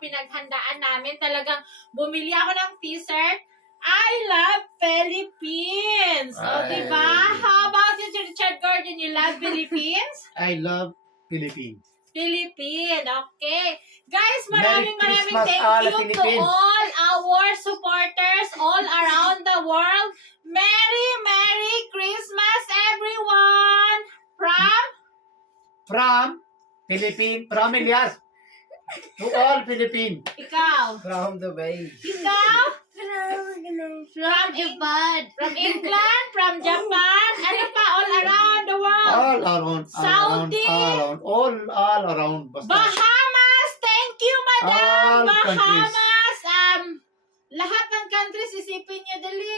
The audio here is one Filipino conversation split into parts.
pinaghandaan namin. Talagang bumili ako ng t-shirt. I love Philippines. O, diba? How about you, Richard Gordon? You love Philippines? I love Philippines. Philippine. Okay. Guys, Merry maraming Christmas, thank all you to Philippines. all our supporters all around the world. Merry Christmas, everyone. From Elias. To all Philippines. Ikaw. From Dubai. Ikaw. From Japan. From England, from Japan, ano pa, all around the world. All around. Saudi. All around. Basta. Bahamas, thank you, madam. All Bahamas. countries. Lahat ng countries, isipin niyo dali.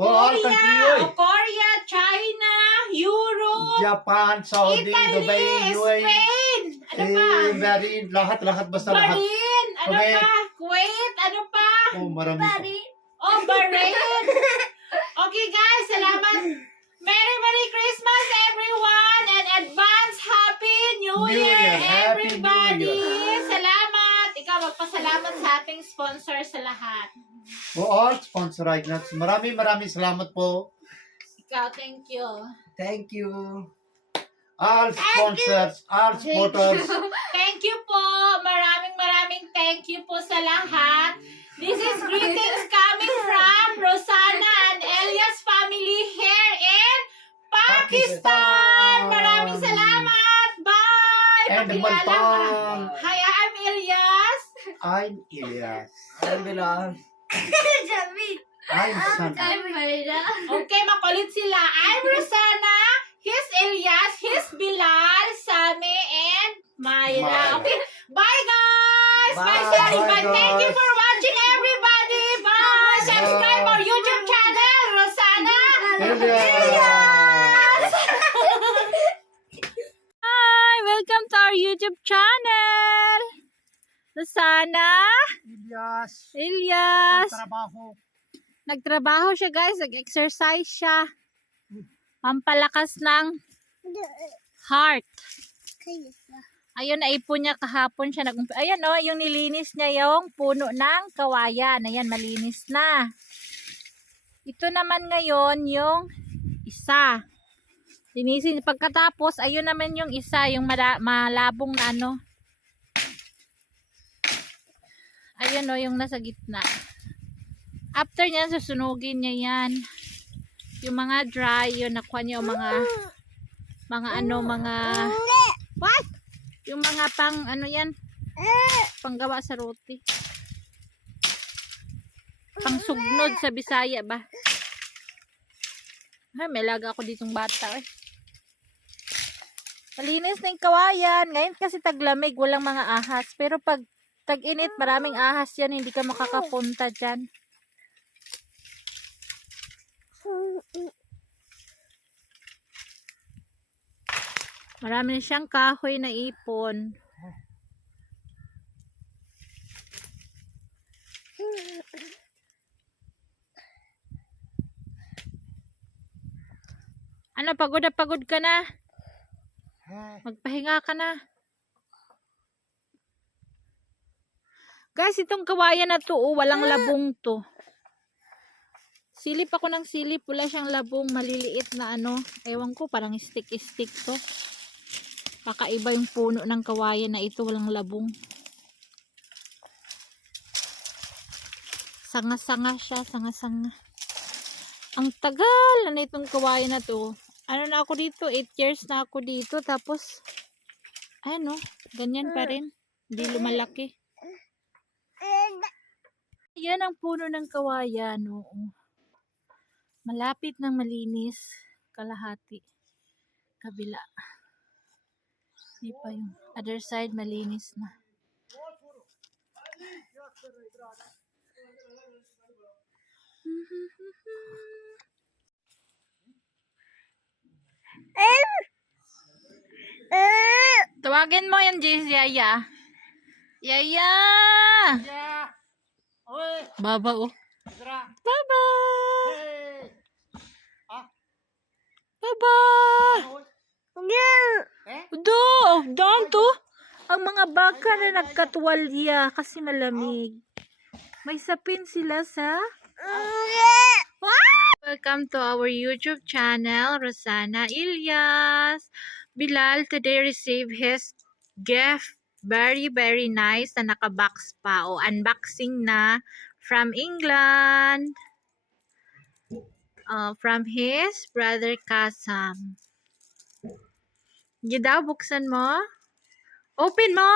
All countries. Korea, China, Europe, Japan, Saudi, Italy, Dubai, UAE. Spain, ano pa? Bahrain, lahat basta lahat. Bahrain, ano Kuwait. pa? Kuwait, ano pa? Oh, marami. Oh, Bahrain. Okay guys, salamat. Merry Christmas everyone and advance Happy New New Year, Year. Happy New everybody. Year. Salamat. Ikaw magpasalamat sa ating sponsor sa lahat. For all sponsor right now. Maraming salamat po. Ikaw, thank you. Thank you. All sponsors, all supporters. Thank you po. Maraming thank you po sa lahat. This is greetings coming from Rosana and Elias family here in Pakistan. Maraming salamat. Bye. And Pakilala. Malpang. Hi, I'm Elias. I'm Elias. I'm Bilal. I'm San. I'm Mayra. Okay, makulit sila. I'm Rosana. He's Elias. He's Bilal, Sami, and Mayra. Mayra. Okay. Bye, guys. Bye, Bye. everybody. Bye, Thank you guys. for watching, everybody. Bye. Subscribe our YouTube channel, Rosana. Elias. Hi, welcome to our YouTube channel. Rosana, Elias. Elias. Trabaho. Nagtrabaho siya, guys. Nag-exercise siya. Pampalakas ng heart. Ayun, naipon niya kahapon siya. Ayan, oh, yung nilinis niya yung puno ng kawayan. Ayan, malinis na. Ito naman ngayon yung isa. Linisin. Pagkatapos, ayun naman yung isa, yung malabong na ano. Ayun, oh, yung nasa gitna. After niyan, susunugin niya yan. Yung mga dry, yun, nakuha niya yung mga what? Yung mga pang, ano yan? Panggawa sa roti. Pang sugnod sa Bisaya ba? Ay, may laga ako ditong bata, eh. Malinis na yung kawayan. Ngayon kasi taglamig, walang mga ahas. Pero pag tag-init, maraming ahas yan. Hindi ka makakapunta dyan. Marami siyang kahoy na ipon. Ano, pagod na pagod ka na? Magpahinga ka na. Guys, itong kawayan na to, oh, walang labong to. Silip ako ng silip, wala siyang labong, maliliit na ano. Ewan ko, parang stick-stick to. Kakaiba yung puno ng kawayan na ito, walang labong. Sanga-sanga siya, sanga-sanga. Ang tagal na itong kawayan na to. Ano na ako dito, 8 years na ako dito. Tapos, ano, ganyan pa rin. Hindi lumalaki. Yan ang puno ng kawayan, oo. Malapit ng malinis, kalahati, kabila. Hindi pa yung other side malinis na. Tawagin mo yan, Yaya. Yaya! Baba, oh. Baba! Baba! Do! Doon to! Ang mga baka ka na nagkatuwalya kasi malamig. May sapin sila sa... Welcome to our YouTube channel, Rosana Ilyas. Bilal today received his gift. Very, very nice na nakabox pa. O, unboxing na from England. From his brother Kasam. Hindi daw, buksan mo. Open mo!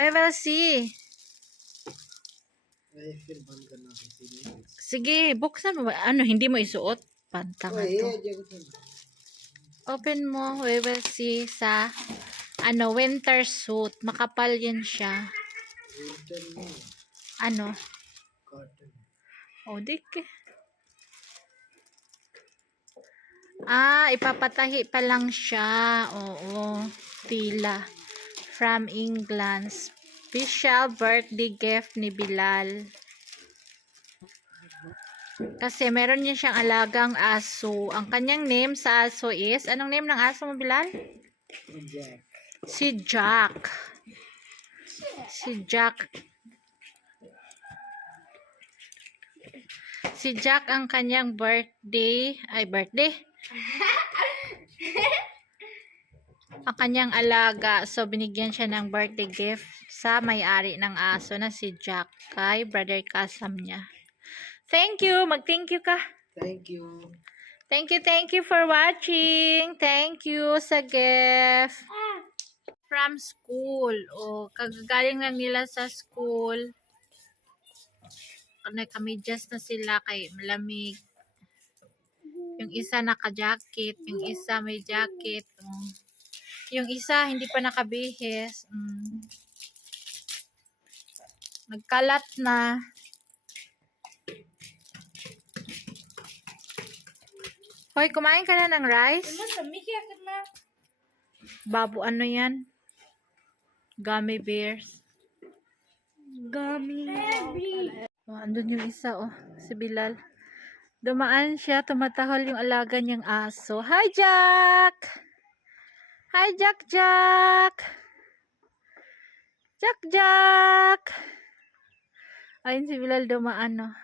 I will see. Sige, buksan mo. Ano, hindi mo isuot? Pantanga to. Open mo. We will see sa winter suit. Makapal yan siya. Ano? Dik. Ipapatahi pa lang siya. Oo. Tila. From England. Special birthday gift ni Bilal. Kasi meron niya siyang alagang aso. Ang kanyang name sa aso is, anong name ng aso mo, Bilal? Si Jack. Si Jack. Si Jack ang kanyang birthday. Ang kanyang alaga. So, binigyan siya ng birthday gift sa may-ari ng aso na si Jack kay brother Kasam niya. Thank you. Mag-thank you ka. Thank you. Thank you for watching. Thank you sa gift. From school. Kagagaling lang nila sa school. Kami just na sila kay malamig. Yung isa naka-jacket. Yung isa may jacket. Yung isa hindi pa nakabihis. Nagkalat na. Hoy, kumain ka na ng rice? Babu, ano yan? Gummy bears. Gummy. Andun yung isa, si Bilal. Dumaan siya, tumatahol yung alaga niyang aso. Hi, Jack! Hi, Jack! Jack! Ayun si Bilal dumaan,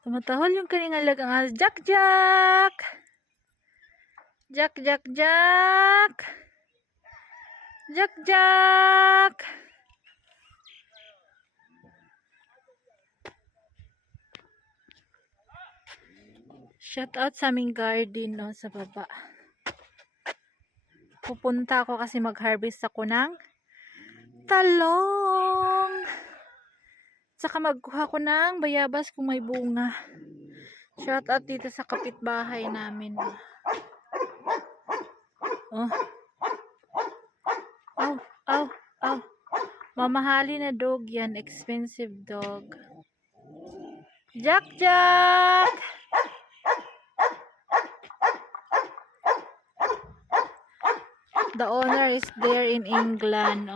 Tumatahol yung kanyang alagang aso. Jack! Jack! Shout out sa aming garden, sa baba. Pupunta ako kasi mag-harvest ako ng talong. Saka magkuha ko ng bayabas kung may bunga. Shout out dito sa kapitbahay namin. Mamahali na dog yan. Expensive dog. Jack! The owner is there in England.